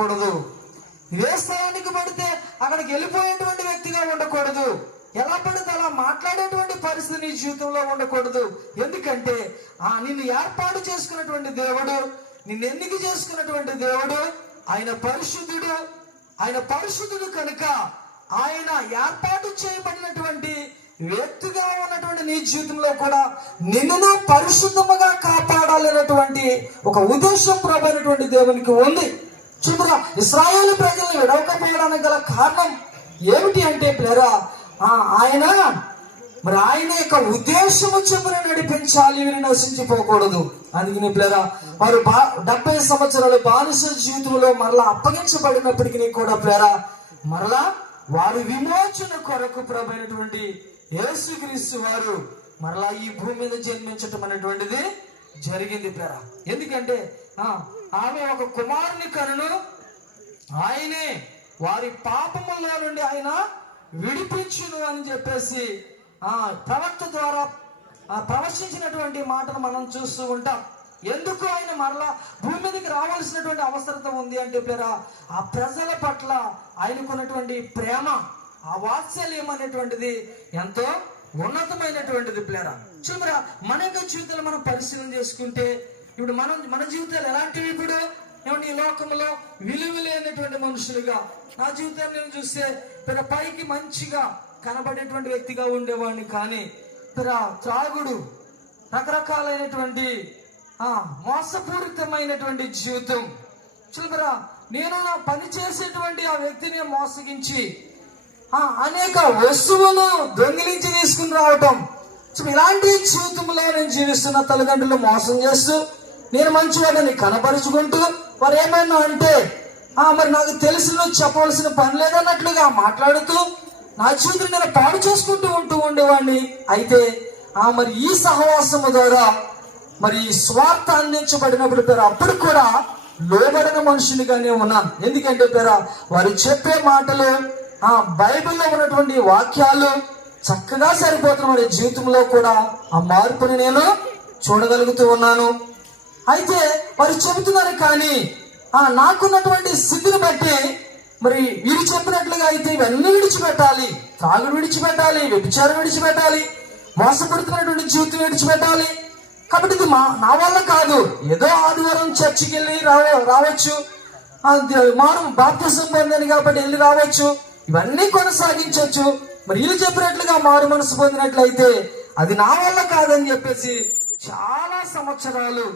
కూడదు. ఏ స్థానానికి పడితే అక్కడికి వెళ్ళిపోయేటువంటి వ్యక్తిగా ఉండకూడదు. ఎలా పడితే అలా మాట్లాడేటువంటి పరిస్థితి నీ జీవితంలో ఉండకూడదు. ఎందుకంటే నిన్ను ఏర్పాటు చేసుకున్నటువంటి దేవుడు, నిన్ను ఎన్నిక చేసుకున్నటువంటి దేవుడు ఆయన పరిశుద్ధుడు. ఆయన పరిశుద్ధుడు కనుక ఆయన ఏర్పాటు చేయబడినటువంటి వ్యక్తిగా ఉన్నటువంటి నీ జీవితంలో కూడా నిన్ను పరిశుద్ధముగా కాపాడాలనేటువంటి ఒక ఉద్దేశం ప్రభువైనటువంటి దేవునికి ఉంది. చూడరా, ఇశ్రాయేలు ప్రజలను విడవకపోవడానికి గల కారణం ఏమిటి అంటే ప్లేరా ఆయన యొక్క ఉద్దేశము చొప్పున నడిపించాలి, వీరిని నశించిపోకూడదు. అందుకని ప్లేరా వారు 70 సంవత్సరాలు బానిస జీవితంలో మరలా అప్పగించబడినప్పటికీ కూడా ప్లేరా మరలా వారి విమోచన కొరకు ప్రభువైనటువంటి యేసుక్రీస్తు వారు మరలా ఈ భూమి మీద జన్మించటం అనేటువంటిది జరిగింది ప్లేరా. ఎందుకంటే ఆమె ఒక కుమారుని కనును, ఆయనే వారి పాపముల నుండి ఆయన విడిపించును అని చెప్పేసి ప్రవక్త ద్వారా ప్రవచించినటువంటి మాటను మనం చూస్తూ ఉంటాం. ఎందుకు ఆయన మరలా భూమి మీదకి రావాల్సినటువంటి అవసరం ఉంది అంటే పేరా ఆ ప్రజల పట్ల ఆయనకున్నటువంటి ప్రేమ, ఆ వాత్సల్యం అనేటువంటిది ఎంతో ఉన్నతమైనటువంటిది ప్లేరా. చూడరా, మన యొక్క జీవితాలు మనం పరిశీలన చేసుకుంటే ఇప్పుడు మన జీవితాలు ఎలాంటివి? ఇప్పుడు ఏమంటే ఈ లోకంలో విలువ లేనటువంటి మనుషులుగా నా జీవితాన్ని నేను చూస్తే పైకి మంచిగా కనబడేటువంటి వ్యక్తిగా ఉండేవాడిని, కానీ త్రాగుడు, రకరకాలైనటువంటి మోసపూరితమైనటువంటి జీవితం. చూడరా, నేను నా పని చేసేటువంటి ఆ వ్యక్తిని మోసగించి అనేక వస్తువులు దొంగిలించి తీసుకుని రావటం, ఇలాంటి జీవితంలో నేను జీవిస్తున్న తల్లిదండ్రులు మోసం చేస్తూ నేను మంచివాడిని కనపరుచుకుంటూ వారు ఏమైనా అంటే మరి నాకు తెలిసిన చెప్పవలసిన పని లేదన్నట్లుగా మాట్లాడుతూ నా జీవితం నేను పాడు చేసుకుంటూ ఉండేవాడిని. అయితే మరి ఈ సహవాసము ద్వారా మరి స్వార్థ అందించబడినప్పుడు అప్పుడు కూడా లోబడిన మనుషునిగానే ఉన్నాను. ఎందుకంటే వారు చెప్పే మాటలు బైబిల్లో ఉన్నటువంటి వాక్యాలు చక్కగా సరిపోతున్న వారి జీవితంలో కూడా ఆ మార్పుని నేను చూడగలుగుతూ ఉన్నాను. అయితే వారు చెబుతున్నారు, కానీ నాకున్నటువంటి స్థితిని బట్టి మరి వీరు చెప్పినట్లుగా అయితే ఇవన్నీ విడిచిపెట్టాలి, త్రాగుడు విడిచిపెట్టాలి, వ్యభిచారం విడిచిపెట్టాలి, మోసపడుతున్నటువంటి జీవితం విడిచిపెట్టాలి. కాబట్టి ఇది నా వల్ల కాదు. ఏదో ఆదివారం చర్చికి వెళ్ళి రావచ్చు, మారు బాప్తిసం పొందాను కాబట్టి వెళ్ళి రావచ్చు, ఇవన్నీ కొనసాగించవచ్చు. మరి వీళ్ళు చెప్పినట్లుగా మారు మనసు పొందినట్లయితే అది నా వల్ల కాదని చెప్పేసి చాలా సంవత్సరాలు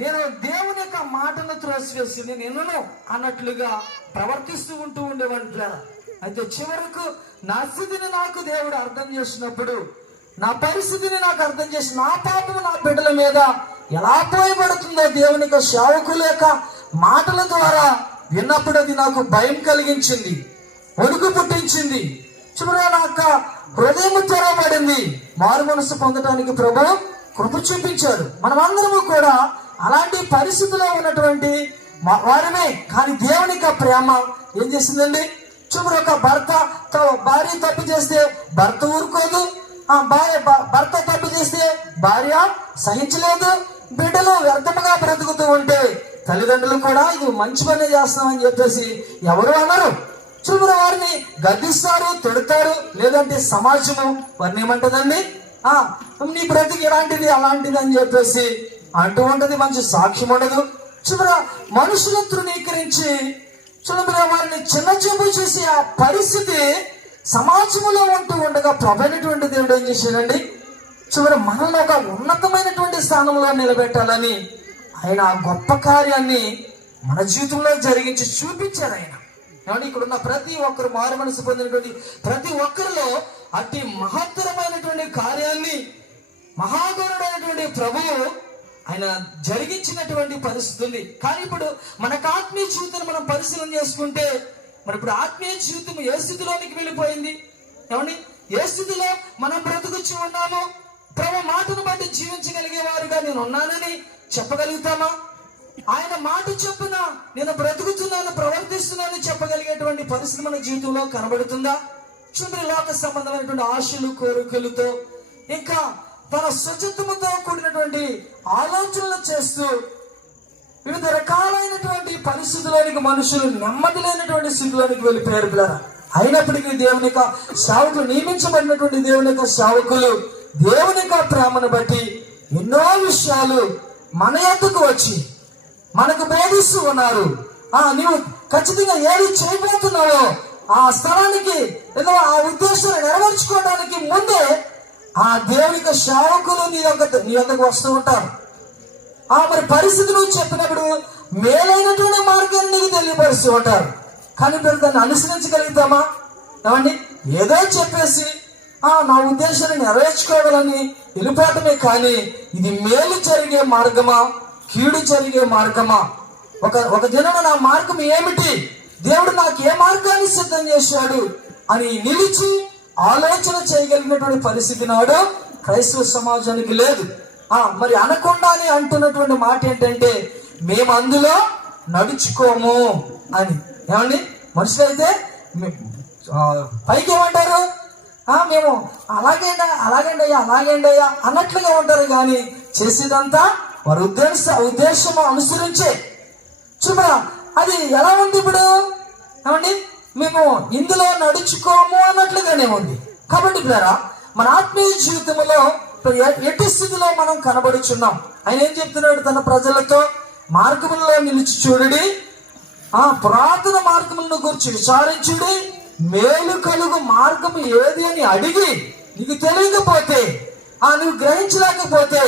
నేను దేవుని యొక్క మాటను త్రోసివేసి నేను ఎన్నను అన్నట్లుగా ప్రవర్తిస్తూ ఉండేవాడిని. అయితే చివరకు నా స్థితిని నాకు దేవుడు అర్థం చేసినప్పుడు, నా పరిస్థితిని నాకు అర్థం చేసి, నా పాపము నా బిడ్డల మీద ఎలా పోయబడుతుందో దేవుని యొక్క సేవకుల యొక్క మాటల ద్వారా విన్నప్పుడు అది నాకు భయం కలిగించింది, వణుకు పుట్టించింది. చివరిగా నా యొక్క హృదయం తెరవబడింది. మారు మనసు పొందడానికి ప్రభు కృప చూపించాడు. మనమందరము కూడా అలాంటి పరిస్థితిలో ఉన్నటువంటి వారమే. కానీ దేవుని యొక్క ప్రేమ ఏం చేసిందండి? చివరి ఒక భార్య తప్పు చేస్తే భర్త ఊరుకోదు, భర్త తప్పు చేస్తే భార్య సహించలేదు. బిడ్డలు వ్యర్థముగా బ్రతుకుతూ ఉంటే తల్లిదండ్రులు కూడా ఇది మంచి పని చేస్తామని చెప్పేసి ఎవరు అనరు. చివరి వారిని గద్దిస్తారు, తిడతారు. లేదంటే సమాజము వారిని ఏమంటదండి, నీ బ్రతికి ఇలాంటిది అలాంటిది అని చెప్పేసి అంటూ ఉంటది. మంచి సాక్ష్యం ఉండదు. చివర మనుషులు తృణీకరించి వారిని చిన్న చూపు చేసి ఆ పరిస్థితి సమాజంలో ఉంటూ ఉండగా ప్రభైనటువంటి దేవుడు ఏం చేశాడండి? చివరి మనల్ని ఒక ఉన్నతమైనటువంటి స్థానంలో నిలబెట్టాలని ఆయన ఆ గొప్ప కార్యాన్ని మన జీవితంలో జరిగించి చూపించారు ఆయన. ఇక్కడ ఉన్న ప్రతి ఒక్కరు, మారు మనసు పొందినటువంటి ప్రతి ఒక్కరిలో అతి మహత్తరమైనటువంటి కార్యాన్ని మహాగణుడైనటువంటి ప్రభువు ఆయన జరిగించినటువంటి పరిస్థితి ఉంది. కానీ ఇప్పుడు మనకు ఆత్మీయ జీవితాన్ని మనం పరిశీలన చేసుకుంటే, మరి ఇప్పుడు ఆత్మీయ జీవితం ఏ స్థితిలోనికి వెళ్ళిపోయింది? ఏమండి, ఏ స్థితిలో మనం బ్రతుకుచ్చి ఉన్నాము? ప్రభు మాటను బట్టి జీవించగలిగే వారుగా నేను ఉన్నానని చెప్పగలుగుతామా? ఆయన మాట చొప్పున నేను బ్రతుకుతున్నాను, ప్రవర్తిస్తున్నాను చెప్పగలిగేటువంటి పరిస్థితి మన జీవితంలో కనబడుతుందా? చూడండి, లోక సంబంధమైనటువంటి ఆశలు కోరికలతో ఇంకా తన స్వచ్ఛతముతో కూడినటువంటి ఆలోచనలు చేస్తూ వివిధ రకాలైనటువంటి పరిస్థితుల్లోనికి మనుషులు నెమ్మది లేనటువంటి స్థితిలోనికి వెళ్ళిపోయారు పిల్లరా. అయినప్పటికీ దేవుని యొక్క సేవకులు, నియమించబడినటువంటి దేవుని యొక్క సేవకులు దేవుని యొక్క ప్రేమను బట్టి ఎన్నో విషయాలు మన యొద్దకు వచ్చి మనకు బోధిస్తూ ఉన్నారు. నీవు ఖచ్చితంగా ఏది చేయబోతున్నావో ఆ స్థలానికి ఏదో ఆ ఉద్దేశాన్ని నెరవేర్చుకోవడానికి ముందే ఆ దేవుని యొక్క సేవకులు నీ యొద్దకు వస్తూ ఉంటారు. మరి పరిస్థితులు చెప్పినప్పుడు మేలైనటువంటి మార్గాన్ని నీకు తెలియపరుస్తూ ఉంటారు. కానీ మీరు దాన్ని అనుసరించగలుగుతామా? ఏమండి, ఏదో చెప్పేసి నా ఉద్దేశాన్ని నెరవేర్చుకోవాలని వెళ్ళిపోవటమే. కానీ ఇది మేలు జరిగే మార్గమా, కీడు జరిగే మార్గమా? ఒక దినం నా మార్గం ఏమిటి, దేవుడు నాకు ఏ మార్గాన్ని సిద్ధం చేశాడు అని నిలిచి ఆలోచన చేయగలిగినటువంటి పరిస్థితి నాడు క్రైస్తవ సమాజానికి లేదు. మరి అనకుండానే అంటున్నటువంటి మాట ఏంటంటే, మేము అందులో నడుచుకోము అని. ఏమండి, మనుషులైతే పైకి ఏమంటారు, మేము అలాగేండి అయ్యా అన్నట్లుగా ఉంటారు. కానీ చేసేదంతా వారి ఉద్దేశం అనుసరించే. చూడ, అది ఎలా ఉంది ఇప్పుడు? ఏమండి, మేము ఇందులో నడుచుకోము అన్నట్లుగానే ఉంది. కాబట్టి పిల్లరా, మన ఆత్మీయ జీవితంలో ఎట్టి స్థితిలో మనం కనబడుచున్నాం. ఆయన ఏం చెప్తున్నాడు తన ప్రజలతో? మార్గములలో నిలిచి చూడుడి, పురాతన మార్గములను గురించి విచారించుడి, మేలు కలుగు మార్గము ఏది అని అడిగి నీకు తెలియకపోతే, నువ్వు గ్రహించలేకపోతే,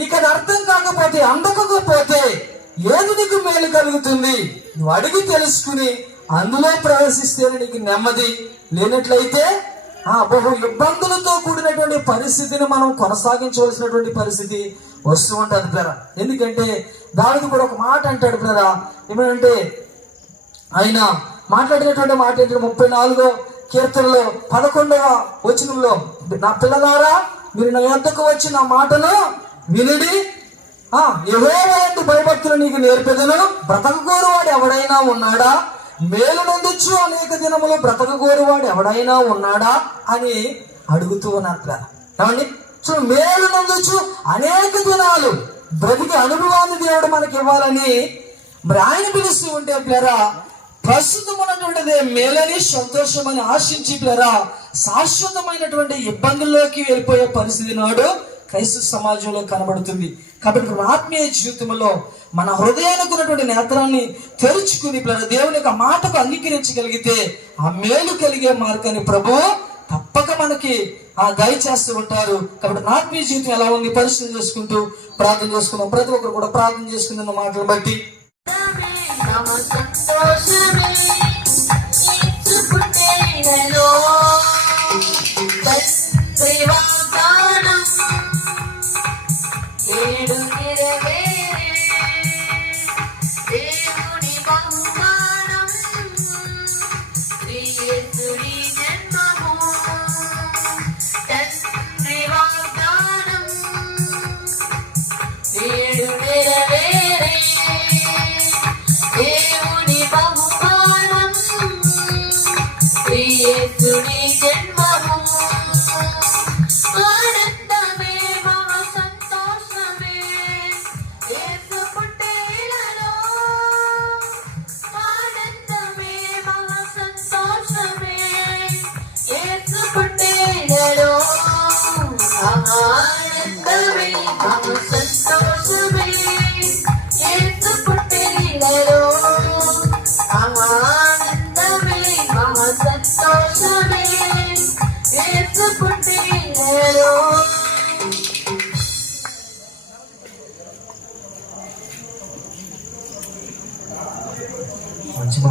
నీకు అది అర్థం కాకపోతే, అందకపోతే ఏది నీకు మేలు కలుగుతుంది? నువ్వు అడిగి తెలుసుకుని అందులో ప్రవేశిస్తే నీకు నెమ్మది. లేనట్లయితే బహు ఇబ్బందులతో కూడినటువంటి పరిస్థితిని మనం కొనసాగించవలసినటువంటి పరిస్థితి వస్తూ ఉంటుంది పిల్లరా. ఎందుకంటే దావీదు కూడా ఒక మాట అంటాడు పిల్లరా. ఏమంటే ఆయన మాట్లాడినటువంటి మాట ఏంటంటే 34వ కీర్తనలో 11వ వచనంలో, నా పిల్లలారా మీరు నా యొద్దకు వచ్చి నా మాటను వినుడి, యెహోవా యందు భయభక్తులు నీకు నేర్పెదను, బ్రతకగోరువాడు ఎవడైనా ఉన్నాడా? మేలు నొందొచ్చు అనేక దినములు బ్రతకగోరువాడు ఎవడైనా ఉన్నాడా అని అడుగుతూ ఉన్నారు. ఏమండి, మేలు నొందొచ్చు అనేక దినాలు బ్రతికి అనుభవాన్ని దేవుడు మనకి ఇవ్వాలని మరి ఆయన పిలుస్తూ ఉంటే పిల్లరా, ప్రస్తుతం ఉన్నటువంటిదే మేలని సంతోషమని ఆశించి పిల్లరా శాశ్వతమైనటువంటి ఇబ్బందుల్లోకి వెళ్ళిపోయే పరిస్థితి నాడు క్రైస్తవ సమాజంలో కనబడుతుంది. కాబట్టి ఆత్మీయ జీవితంలో మన హృదయానికి ఉన్నటువంటి నేత్రాన్ని తెరుచుకుని దేవుని యొక్క మాటకు అంగీకరించగలిగితే ఆ మేలు కలిగే మార్గాన్ని ప్రభు తప్పక మనకి దయచేస్తూ ఉంటారు. కాబట్టి నా ఆత్మీయ జీవితం ఎలా ఉంది పరిశీలన చేసుకుంటూ ప్రార్థన చేసుకున్నాం. ప్రతి ఒక్కరు కూడా ప్రార్థన చేసుకున్న మాటలు బట్టి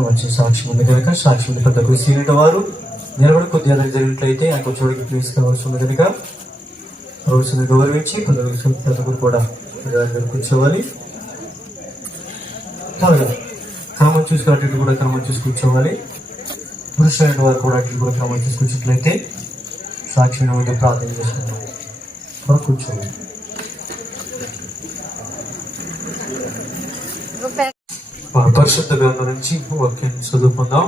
మంచి సాక్షి ఉంది కనుక సాక్షి ఉంది పెద్ద సీనియర్ వారు నిలబడి కొద్దిగా జరిగినట్లయితే ఆయన చోటికి తీసుకురావాల్సి ఉంది కనుక రోజుని గౌరవించి పెద్దలు కూడా కూర్చోవాలి. క్రమం చూసుకున్నట్టు కూడా క్రమం చూసి కూర్చోవాలి. పురుషులైన వారు కూడా అట్లు కూడా క్రమం చూసుకొచ్చినట్లయితే సాక్షి ముందు ప్రార్థన చేసుకుంటాం. కూర్చోవాలి. పరిశుద్ధ గ్రంథం నుంచి వాక్యం చదువుకుందాం.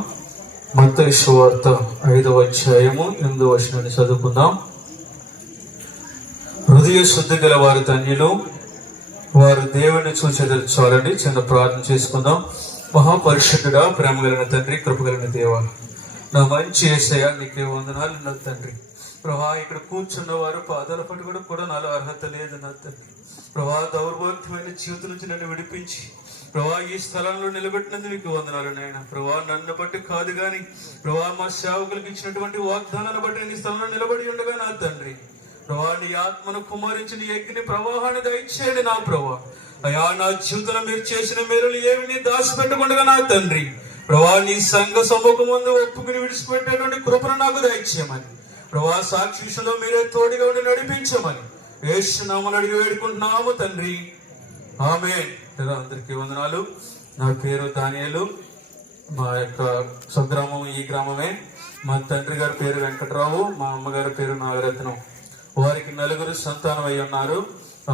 మత్తయి సువార్త 5వ అధ్యాయము 8వ వచనాన్ని చదువుకుందాం. హృదయ శుద్ధి గల వారి ధన్యులు, వారు దేవుని చూచెదరు. చాలండి, చిన్న ప్రార్థన చేసుకుందాం. మహాపరిశుద్ధుడా, ప్రేమ కలిగిన తండ్రి, కృప కలిగిన దేవా, నా మంచి యేసయ్యా, నీకే వందనాలు నా తండ్రి. ప్రభా, ఇక్కడ కూర్చున్న వారు పాదాల పట్టుకోవడం కూడా నాలో అర్హత లేదు నా తండ్రి. ప్రభా, దౌర్భాగ్యమైన జీవితం నుంచి నన్ను విడిపించి ప్రభా ఈ స్థలంలో నిలబెట్టినందుకు మీకు వందనాలు నాయన. ప్రభా, నన్ను బట్టి కాదు గాని ప్రభా మా సేవకులకు ఇచ్చినటువంటి వాగ్దానాన్ని బట్టి నేను ఈ స్థలంలో నిలబడి ఉండగా నా తండ్రి, ప్రభా నీ ఆత్మను కుమారించి నీ ఎక్కిని ప్రవాహాన్ని దయచేయండి నా ప్రభా. అయా, నా జీవితంలో మీరు చేసిన మేలులు ఏమి దాచిపెట్టకుండా నా తండ్రి, ప్రభా నీ సంఘ సముఖం ముందు ఒప్పుకుని విడిచిపెట్టేటువంటి కృపను నాకు దయచేయమని ప్రభా, సాక్షి విషయంలో మీరే తోడుగా ఉండి నడిపించమని యేసు నామములో అడిగి వేడుకుంటున్నాము తండ్రి, ఆమేన్. అందరికీ వందనాలు. నా పేరు దానియేలు. మా యొక్క స్వగ్రామం ఈ గ్రామమే. మా తండ్రి గారి పేరు వెంకటరావు, మా అమ్మగారి పేరు నాగరత్నం. వారికి 4 సంతానం అయి ఉన్నారు.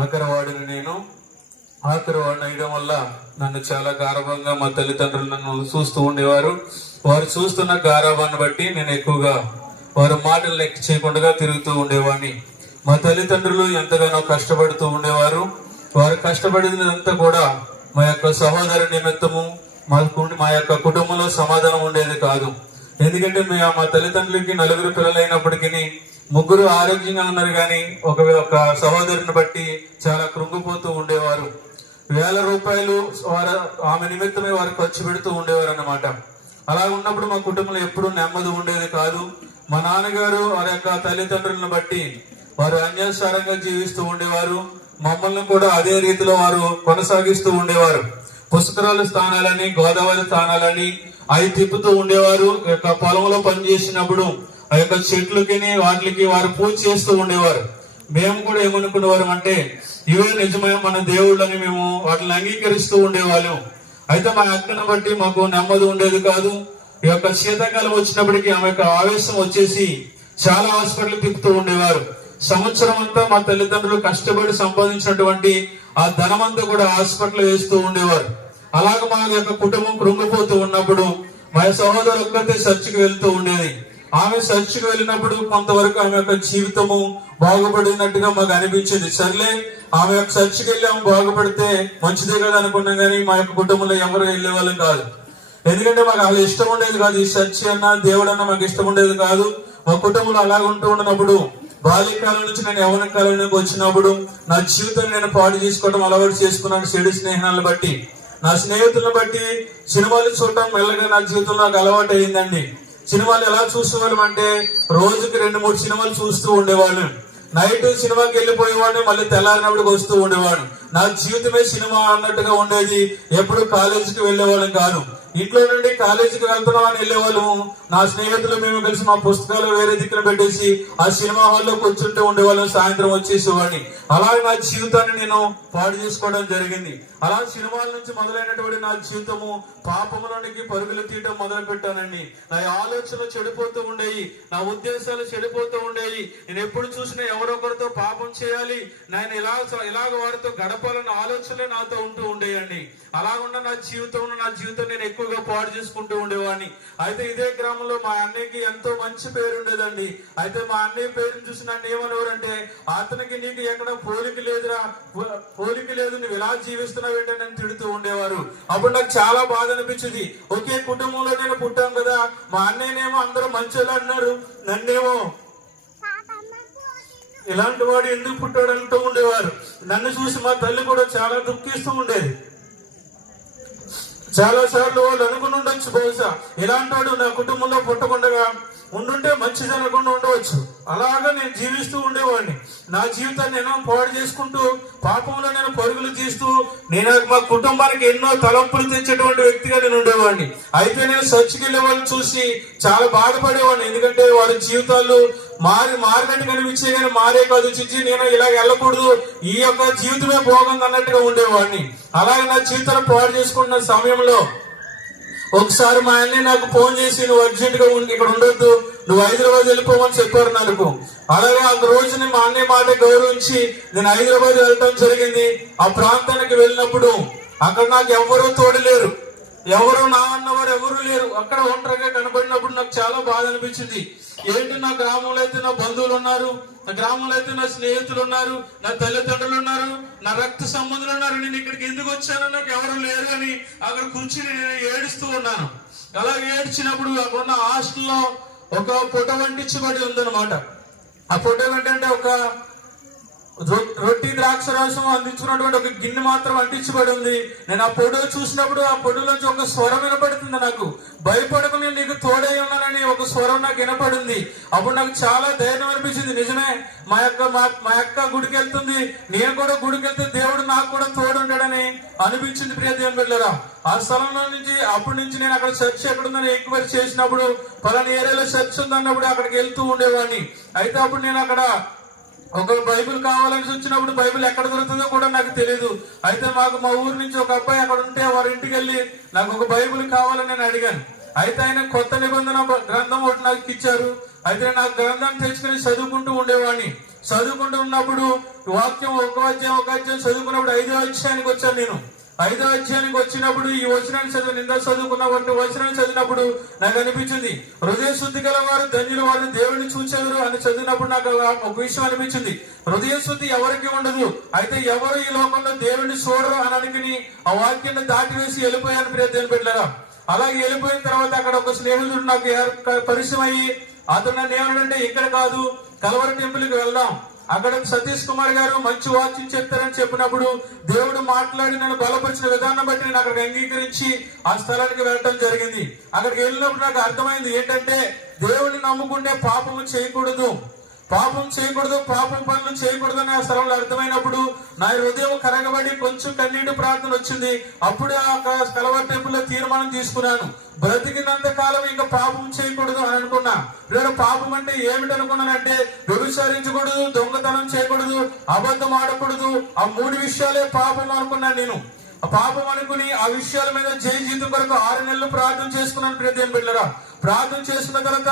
ఆఖరివాడిని నేను. ఆఖరివాడిని అయ్యడం వల్ల నన్ను చాలా గారవంగా మా తల్లిదండ్రులు నన్ను చూస్తూ ఉండేవారు. వారు చూస్తున్న గారాబాన్ని బట్టి నేను ఎక్కువగా వారి మాటలు లెక్క చేయకుండా తిరుగుతూ ఉండేవాడిని. మా తల్లిదండ్రులు ఎంతగానో కష్టపడుతూ ఉండేవారు. వారు కష్టపడినంతా కూడా మా యొక్క సహోదరు నిమిత్తము మా యొక్క కుటుంబంలో సమాధానం ఉండేది కాదు. ఎందుకంటే మా తల్లిదండ్రులకి 4 పిల్లలైనప్పటికీ 3 ఆరోగ్యంగా ఉన్నారు, కానీ ఒక సహోదరుని బట్టి చాలా కృంగిపోతూ ఉండేవారు. 1000 రూపాయలు ఆమె నిమిత్తమే వారు ఖర్చు పెడుతూ ఉండేవారు అన్నమాట. అలా ఉన్నప్పుడు మా కుటుంబంలో ఎప్పుడూ నెమ్మది ఉండేది కాదు. మా నాన్నగారు వారి యొక్క తల్లిదండ్రులను బట్టి వారు అన్యాసారంగా జీవిస్తూ ఉండేవారు. మమ్మల్ని కూడా అదే రీతిలో వారు కొనసాగిస్తూ ఉండేవారు. పుష్కరాల స్థానాలని, గోదావరి స్థానాలని అవి తిప్పుతూ ఉండేవారు. యొక్క పొలంలో పనిచేసినప్పుడు ఆ యొక్క చెట్లకి వాటికి వారు పూజ చేస్తూ ఉండేవారు. మేము కూడా ఏమనుకునేవారు అంటే ఇవే నిజమే మన దేవుళ్ళని మేము వాటిని అంగీకరిస్తూ ఉండేవాళ్ళం. అయితే మా అక్కను బట్టి మాకు నెమ్మది ఉండేది కాదు. ఈ యొక్క శీతాకాలం వచ్చినప్పటికీ ఆమె యొక్క ఆవేశం వచ్చేసి చాలా హాస్పిటల్ తిప్పుతూ ఉండేవారు. సంవత్సరం అంతా మా తల్లిదండ్రులు కష్టపడి సంపాదించినటువంటి ఆ ధనమంతా కూడా హాస్పిటల్ వేస్తూ ఉండేవారు. అలాగ మా యొక్క కుటుంబం కృంగిపోతూ ఉన్నప్పుడు మా సహోదరు ఒక్కతే చర్చికి వెళ్తూ ఉండేది. ఆమె చర్చికి వెళ్ళినప్పుడు కొంతవరకు ఆమె యొక్క జీవితము బాగుపడినట్టుగా మాకు అనిపించేది. సర్లే, ఆమె యొక్క చర్చికి వెళ్ళి ఆమె బాగుపడితే మంచిదే కదా అనుకున్నాం, కానీ మా యొక్క కుటుంబంలో ఎవరు వెళ్ళే వాళ్ళం కాదు. ఎందుకంటే మాకు అలా ఇష్టం ఉండేది కాదు. ఈ చర్చి అన్నా దేవుడు అన్నా మాకు ఇష్టం ఉండేది కాదు. మా కుటుంబంలో అలాగ ఉంటూ ఉన్నప్పుడు బాల్యకాలం నుంచి నేను యవ్వన కాలంలోకి వచ్చినప్పుడు నా జీవితాన్ని నేను పాడు చేసుకోవడం అలవాటు చేసుకున్నాను. చెడు స్నేహాలను బట్టి, నా స్నేహితులను బట్టి సినిమాలు చూడటం మెల్లగా నా జీవితంలో నాకు అలవాటు అయిందండి. సినిమాలు ఎలా చూసేవాళ్ళం అంటే రోజుకి 2-3 సినిమాలు చూస్తూ ఉండేవాళ్ళం. నైట్ సినిమాకి వెళ్ళిపోయేవాడిని, మళ్ళీ తెల్లారినప్పుడు వస్తూ ఉండేవాడు. నా జీవితమే సినిమా అన్నట్టుగా ఉండేది. ఎప్పుడు కాలేజీకి వెళ్ళేవాళ్ళం కాదు. ఇంట్లో నుండి కాలేజీకి వెళ్తున్నామని వెళ్ళేవాళ్ళము. నా స్నేహితులు మేము కలిసి మా పుస్తకాలు వేరే దిక్కున పెట్టేసి ఆ సినిమా హాల్లో కూర్చుంటూ ఉండేవాళ్ళం. సాయంత్రం వచ్చేసేవాడిని. అలాగే నా జీవితాన్ని నేను పాడు చేసుకోవడం జరిగింది. అలా సినిమాల నుంచి మొదలైనటువంటి నా జీవితము పాపంలోనికి పరుగులు తీయటం మొదలు పెట్టానండి. నా ఆలోచనలు చెడిపోతూ ఉండేవి, నా ఉద్దేశాలు చెడిపోతూ ఉండేవి. నేను ఎప్పుడు చూసినా ఎవరొకరితో పాపం చేయాలి, నేను ఇలాగ వారితో గడపాలన్న ఆలోచనలే నాతో ఉంటూ ఉండేయండి. అలాగున్న నా జీవితం నేను ఎక్కువగా పాడు చేసుకుంటూ ఉండేవాడిని. అయితే ఇదే గ్రామంలో మా అన్నయ్యకి ఎంతో మంచి పేరు ఉండేదండి. అయితే మా అన్నయ్య పేరుని చూసి నన్ను ఏమనేవారంటే, అతనికి నీకు ఎక్కడ పోలిక లేదురా, పోలిక లేదు, నువ్వు ఇలా జీవిస్తున్నావు ఏంటని నన్ను తిడుతూ ఉండేవారు. అప్పుడు నాకు చాలా బాధ అనిపించింది. ఒకే కుటుంబంలో నేను పుట్టాను కదా, మా అన్నయ్యనేమో అందరూ మంచోళ్ళు అన్నారు, నన్నేమో ఇలాంటి వాడు ఎందుకు పుట్టాడు అంటూ ఉండేవారు. నన్ను చూసి మా తల్లి కూడా చాలా దుఃఖిస్తూ ఉండేది. చాలా సార్లు వాళ్ళు అనుకుని ఉండొచ్చు, బహుశా ఇలాంటి వాడు నా కుటుంబంలో పుట్టకుండా ఉండుంటే మంచిది అనుకుండా ఉండవచ్చు. అలాగా నేను జీవిస్తూ ఉండేవాడిని. నా జీవితాన్ని నేను పాడు చేసుకుంటూ పాపంలో నేను పరుగులు తీస్తూ నేను మా కుటుంబానికి ఎన్నో తలంపులు తెచ్చేటువంటి వ్యక్తిగా నేను ఉండేవాడిని. అయితే నేను చర్చికి వెళ్ళే వాళ్ళని చూసి చాలా బాధపడేవాడిని. ఎందుకంటే వారి జీవితాలు మారినట్టు కనిపించే కానీ మారే కాదు. చిచ్చి నేను ఇలా వెళ్ళకూడదు, ఈ యొక్క జీవితమే బాగుంది అన్నట్టుగా ఉండేవాడిని. అలాగే నా జీవితాన్ని పాడు చేసుకుంటున్న సమయంలో ఒకసారి మా అన్నయ్య నాకు ఫోన్ చేసి, నువ్వు అర్జెంట్ గా ఇక్కడ ఉండొద్దు, నువ్వు హైదరాబాద్ వెళ్ళిపోమని చెప్పారు నాకు. అలాగే ఆ రోజుని మా అన్నయ్య మాట గౌరవించి నేను హైదరాబాద్ వెళ్ళటం జరిగింది. ఆ ప్రాంతానికి వెళ్ళినప్పుడు అక్కడ నాకు ఎవరూ తోడలేరు, ఎవరు నా అన్నవారు ఎవరు లేరు. అక్కడ ఒంటరిగా కనబడినప్పుడు నాకు చాలా బాధ అనిపించింది. ఏంటి, నా గ్రామంలో అయితే నా బంధువులు ఉన్నారు, నా గ్రామంలో అయితే నా స్నేహితులు ఉన్నారు, నా తల్లిదండ్రులు ఉన్నారు, నా రక్త సంబంధులు ఉన్నారు, నేను ఇక్కడికి ఎందుకు వచ్చానో నాకు ఎవరు లేరు అని అక్కడ కూర్చుని నేను ఏడుస్తూ ఉన్నాను. అలా ఏడ్చినప్పుడు అక్కడ ఉన్న హాస్టల్లో ఒక ఫోటో అంటించబడి ఉందన్నమాట. ఆ ఫోటో ఏంటంటే ఒక రొట్టి ద్రాక్ష రసం అందించుకున్నటువంటి ఒక గిన్నె మాత్రం అంటించబడి ఉంది. నేను ఆ ఫోటో చూసినప్పుడు ఆ ఫోటోలోంచి ఒక స్వరం వినపడుతుంది నాకు. భయపడకు, నేను నీకు తోడై ఉన్నానని ఒక స్వరం నాకు వినపడింది. అప్పుడు నాకు చాలా ధైర్యం అనిపించింది. నిజమే, మా యొక్క గుడికి వెళ్తుంది, నేను కూడా గుడికి వెళ్తే దేవుడు నాకు కూడా తోడుంటాడని అనిపించింది. ప్రియ దేవుని బిడ్డలారా, ఆ స్థలంలో నుంచి అప్పటి నుంచి నేను అక్కడ చర్చ్ ఎక్కడుందని ఎంక్వైరీ చేసినప్పుడు పలానా ఏరియాలో చర్చ్ ఉందన్నప్పుడు అక్కడికి వెళ్తూ ఉండేవాడిని. అయితే అప్పుడు నేను అక్కడ ఒక బైబిల్ కావాలని వచ్చినప్పుడు బైబిల్ ఎక్కడ దొరుకుతుందో కూడా నాకు తెలియదు. అయితే మా ఊరు నుంచి ఒక అబ్బాయి అక్కడ ఉంటే వారి ఇంటికి వెళ్ళి నాకు ఒక బైబిల్ కావాలని నేను అడిగాను. అయితే ఆయన కొత్త నిబంధన గ్రంథం ఒకటి నాకు ఇచ్చారు. అయితే నాకు గ్రంథాన్ని తెచ్చుకుని చదువుకుంటూ ఉండేవాడిని. చదువుకుంటూ ఉన్నప్పుడు వాక్యం ఒక అధ్యాయం చదువుకున్నప్పుడు 5వ అధ్యాయానికి వచ్చాను నేను. 5వ అధ్యాయానికి వచ్చినప్పుడు ఈ వచనాన్ని చదువుకున్నటువంటి వచనాన్ని చదివినప్పుడు నాకు అనిపించింది, హృదయ శుద్ధి గల వారు ధన్యులు, వారు దేవుడిని చూచెదరు అని చదివినప్పుడు నాకు ఒక విషయం అనిపించింది. హృదయ శుద్ధి ఎవరికి ఉండదు, అయితే ఎవరు ఈ లోకంలో దేవుడిని చూడరు అని అనుకుని ఆ వాక్యాన్ని దాటివేసి వెళ్ళిపోయాను. ప్రియ దేవుని బిడ్డలారా, అలాగే వెళ్ళిపోయిన తర్వాత అక్కడ ఒక స్నేహితుడు నాకు పరిచయం అయ్యి అతను నన్ను ఏమన్నాడంటే, ఇక్కడ కాదు కలవరి టెంపుల్కి వెళ్దాం, అక్కడ సతీష్ కుమార్ గారు మంచి వాక్యం చెప్తారని చెప్పినప్పుడు దేవుడు మాట్లాడి నన్ను బలపరిచిన విధానం బట్టి నేను అక్కడికి అంగీకరించి ఆ స్థలానికి వెళ్ళడం జరిగింది. అక్కడికి వెళ్ళినప్పుడు నాకు అర్థమైంది ఏంటంటే, దేవుడిని నమ్ముకుంటే పాపం చేయకూడదు, పాపం పనులు చేయకూడదు అని ఆ స్థలంలో అర్థమైనప్పుడు నా హృదయం కరగబడి కొంచెం కన్నీటి ప్రార్థన వచ్చింది. అప్పుడే ఆ కలవరి టెంపుల్లో తీర్మానం తీసుకున్నాను, బ్రతికినంత కాలం ఇంకా పాపం చేయకూడదు అని అనుకున్నా. నేను పాపం అంటే ఏమిటి అనుకున్నానంటే, వ్యభిచరించకూడదు, దొంగతనం చేయకూడదు, అబద్ధం ఆడకూడదు, ఆ 3 విషయాలే పాపం అనుకున్నాను నేను. ఆ పాపం అనుకుని ఆ విషయాల మీద జీతం కొరకు 6 నెలలు ప్రార్థన చేసుకున్నాను. ప్రియ దేవుని బిడ్డలారా, ప్రార్థన చేసుకున్న తర్వాత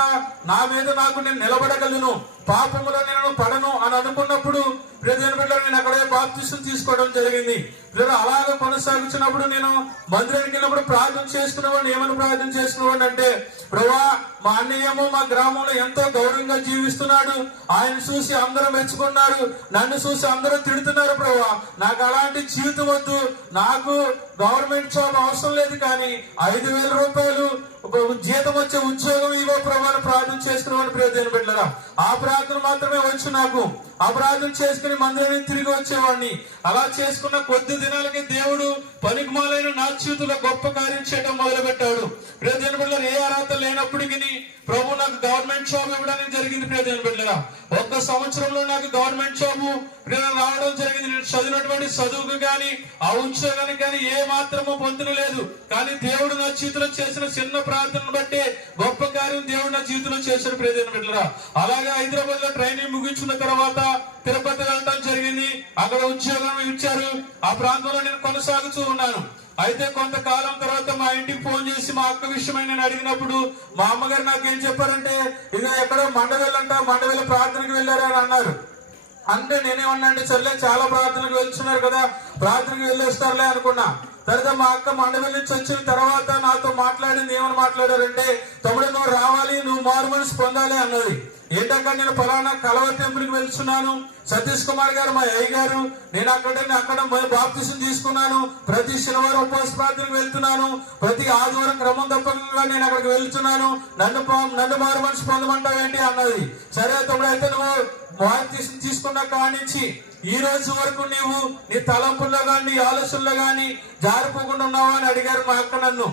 నా మీద నేను నిలబడగలను, పాపములో నేను పడను అని అనుకున్నప్పుడు ప్రియ దేవుని బిడ్డలారా నేను అక్కడే బాప్తిసం తీసుకోవడం జరిగింది. అలాగే కొనసాగుతున్నప్పుడు నేను మందిరానికి వెళ్ళినప్పుడు ప్రార్థన చేసుకునేవాడిని. ఏమని ప్రార్థన చేసుకునేవాడిని అంటే, ప్రభువా మా అన్నయ్యేమో మా గ్రామంలో ఎంతో గౌరవంగా జీవిస్తున్నాడు, ఆయన చూసి అందరూ మెచ్చుకున్నారు, నన్ను చూసి అందరూ తిడుతున్నారు. ప్రభువా నాకు అలాంటి జీవితం వద్దు, నాకు గవర్నమెంట్ జాబ్ అవసరం లేదు, కానీ 5,000 రూపాయలు జీతం వచ్చే ఉద్యోగం ఇవ్వ ప్రభు ప్రార్థన చేసుకునేవాడిని. ప్రియ దేవుని బిడ్డలారా, ఆ ప్రార్థన మాత్రమే వచ్చు నాకు. ఆ ప్రార్థన చేసుకుని మందిరానికి తిరిగి వచ్చేవాడిని. అలా చేసుకున్న కొద్ది దినాలకి దేవుడు పనికిమాలైన నా చేతుల్లో గొప్ప కార్యం చేయడం మొదలు పెట్టాడు. ప్రియ దేవుని బిడ్డలారా, ఏ అర్హత లేనప్పటికీ ప్రభు నాకు గవర్నమెంట్ జాబ్ ఇవ్వడానికి జరిగింది. ప్రియ దేవుని బిడ్డలారా, 1 సంవత్సరంలో నాకు గవర్నమెంట్ జాబ్ రావడం జరిగింది. నేను చదివినటువంటి చదువుకు కానీ ఆ ఉద్యోగానికి కానీ ఏ మాత్రము పొందున లేదు. కానీ దేవుడు నా జీవితంలో చేసిన చిన్న ప్రార్థనను బట్టి గొప్ప కార్యం దేవుడు నా జీవితంలో చేసిన. ప్రియ దేవుని బిడ్డలారా, అలాగే హైదరాబాద్ లో ట్రైనింగ్ ముగించిన తర్వాత తిరుపతి వెళ్ళడం జరిగింది. అక్కడ ఉద్యోగం ఇచ్చారు. ఆ ప్రాంతంలో నేను కొనసాగుతూ ఉన్నాను. అయితే కొంతకాలం తర్వాత మా ఇంటికి ఫోన్ చేసి మా అక్క విషయమై నేను అడిగినప్పుడు మా అమ్మగారు నాకేం చెప్పారంటే, ఇక ఎక్కడో మండవేళ్ళ ప్రార్థనకు వెళ్ళారా అని అన్నారు. అంటే నేనేమన్నా అంటే, సర్లే చాలా ప్రార్థనకు వెళ్తున్నారు కదా, ప్రార్థనకు వెళ్ళేస్తారులే అనుకున్నా. తర్వాత మా అక్క మండవేళ్ళ నుంచి వచ్చిన తర్వాత నాతో మాట్లాడింది. ఏమని మాట్లాడారంటే, తమ్ముడు నువ్వు రావాలి, నువ్వు మారు మనసు పొందాలి అన్నది. ఏంటంటే, నేను ఫలానా కలవర టెంపుల్ కి వెళ్తున్నాను, సతీష్ కుమార్ గారు మా అయ్య గారు, నేను అక్కడ బాప్తిసం తీసుకున్నాను, ప్రతి శనివారం ఉపవాస ప్రార్థనకు వెళ్తున్నాను, ప్రతి ఆదివారం క్రమం తప్పకుండా నేను అక్కడికి వెళ్తున్నాను, నన్ను మారు మనసు పొందమంటావు ఏంటి అన్నది. సరే తమ్ముడు, అయితే నువ్వు బాప్తిసం తీసుకున్న కాడి నుంచి ఈ రోజు వరకు నీవు నీ తలంపుల్లో గాని నీ ఆలోచనలో గాని జారిపోకుండా ఉన్నావా అని అడిగారు మా అక్క నన్ను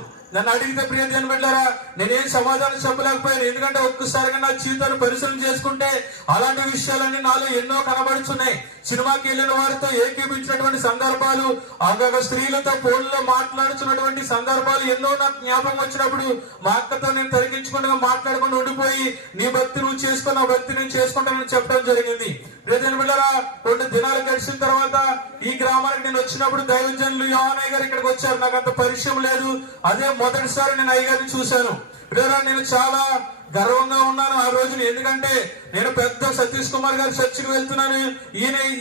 అడిగితే, ప్రియ దేవుని బిడ్డలారా, నేనేం సమాధానం చెప్పలేకపోయాను. ఎందుకంటే ఒక్కసారిగా నా జీవితాన్ని పరిశీలన చేసుకుంటే అలాంటి విషయాలన్నీ నాలో ఎన్నో కనబడుతున్నాయి. సినిమాకి వెళ్ళిన వారితో ఏకీపించినటువంటి సందర్భాలు, ఆ స్త్రీలతో ఫోన్లో మాట్లాడుతున్నటువంటి సందర్భాలు ఎన్నో నాకు జ్ఞాపకం వచ్చినప్పుడు మా అక్కతో నేను తరిగించకుండా మాట్లాడకుండా ఉండిపోయి, నీ భక్తి నువ్వు చేసుకో, నా భక్తి నేను చేసుకుంటానని చెప్పడం జరిగింది. ప్రియ దేవుని బిడ్డలారా, కొన్ని దినాలు గడిచిన తర్వాత ఈ గ్రామానికి నేను వచ్చినప్పుడు దైవజనులు యోహానయ్య గారు ఇక్కడికి వచ్చారు. నాకు అంత పరిచయం లేదు. అదే మొదటిసారి నేను అయ్యగారిని చూశాను. నేను చాలా గర్వంగా ఉన్నాను ఆ రోజున. ఎందుకంటే నేను పెద్ద సతీష్ కుమార్ గారి చర్చికి వెళ్తున్నాను,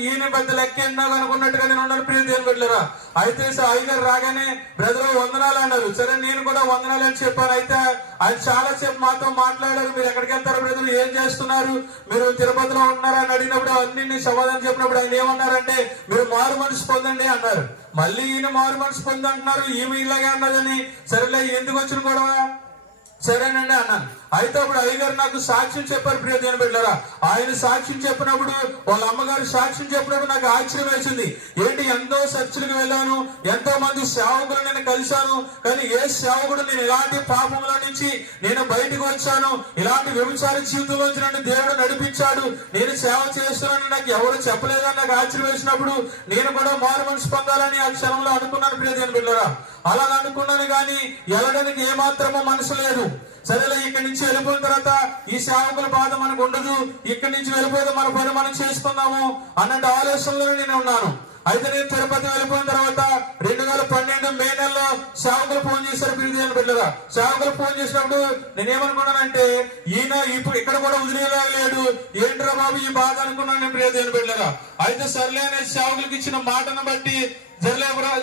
ఈయన పెద్ద లెక్క ఎన్నాను అనుకున్నట్టుగా నేను ఉన్నాను. ప్రియ దేవుని బిడ్డలారా, అయితే అయ్యగారు రాగానే బ్రదర్ వందనాలు అన్నారు. సరే నేను కూడా వందనాలు అని చెప్పాను. అయితే ఆయన చాలా సేపు మాతో మాట్లాడారు. మీరు ఎక్కడికి వెళ్తారు బ్రదర్, ఏం చేస్తున్నారు, మీరు తిరుపతిలో ఉంటున్నారా అని అడిగినప్పుడు అన్ని నేను సమాధానం చెప్పినప్పుడు ఆయన ఏమన్నారంటే, మీరు మారు మనసు పొందండి అన్నారు. మళ్ళీ ఈయన మారు మనసు పొంది అంటున్నారు, ఈమె ఇలాగే అన్నదని. సరేలే, ఎందుకు వచ్చిన గొడవ, సరేనండి అన్నాను. అయితే అప్పుడు అయ్యగారు నాకు సాక్ష్యం చెప్పారు. ప్రియ దేవుని బిడ్డలారా, ఆయన సాక్ష్యం చెప్పినప్పుడు, వాళ్ళ అమ్మగారు సాక్ష్యం చెప్పినప్పుడు నాకు ఆశ్చర్యం వేసింది. ఏంటి, ఎంతో చర్చిలకు వెళ్ళాను, ఎంతో మంది సేవకులు నేను కలిశాను, కానీ ఏ సేవకుడు నేను ఇలాంటి పాపముల నుంచి నేను బయటకు వచ్చాను, ఇలాంటి వ్యభిచార జీవితంలోంచి నన్ను దేవుడు నడిపించాడు, నేను సేవ చేస్తున్నానని నాకు ఎవరు చెప్పలేదని నాకు ఆశ్చర్యం వేసినప్పుడు నేను కూడా మారు మనసు పొందాలని ఆ క్షణంలో అనుకున్నాను. ప్రియ దేవుని బిడ్డలారా, అలా అనుకున్నాను, కానీ వెళ్ళడానికి ఏమాత్రమో మనసు లేదు. సరేలే, ఇక్కడి నుంచి వెళ్ళిపోయిన తర్వాత ఈ సేవకుల బాధ మనకు ఉండదు, ఇక్కడి నుంచి వెళ్ళిపోతే మన పని మనం చేసుకుందాము అన్నట్టు ఆలోచనలో నేను ఉన్నాను. అయితే నేను తిరుపతి వెళ్ళిపోయిన తర్వాత 2012 మే నెలలో సేవకులు ఫోన్ చేశారు. ప్రియ దేవుని బిడ్డలారా, సేవకులు ఫోన్ చేసినప్పుడు నేనేమనుకున్నానంటే, ఈయన ఇప్పుడు ఇక్కడ కూడా వదిలేలా లేడు, ఏంట్రా బాబు ఈ బాధ అనుకున్నాను. ప్రియ దేవుని బిడ్డలారా, అయితే సర్లే అనే సేవకులకు ఇచ్చిన మాటను బట్టి